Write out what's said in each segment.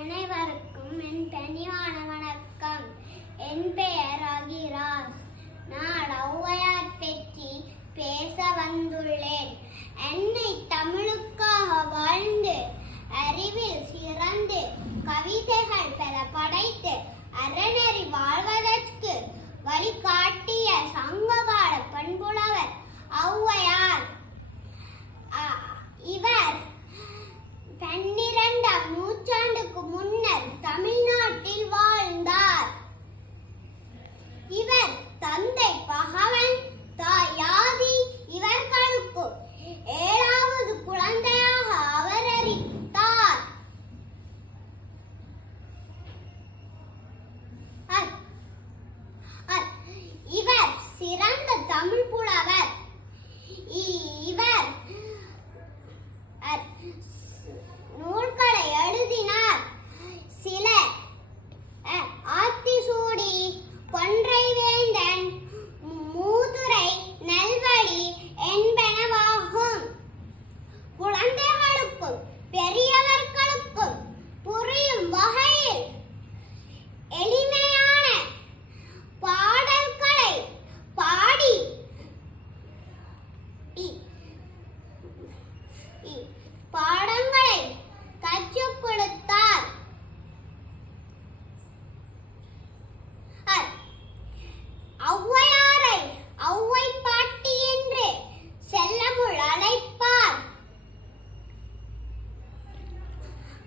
அனைவருக்கும் என் தனிவான வணக்கம். என் பெயர் அகிராஸ். நான் ஔவையார் பற்றி பேச வந்துள்ளேன். என்னை தமிழுக்காக வாழ்ந்து அறிவில் சிறந்து கவிதைகள் பெற படைத்து அறநெறி வாழ்வ mirando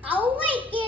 ஔவைக்கு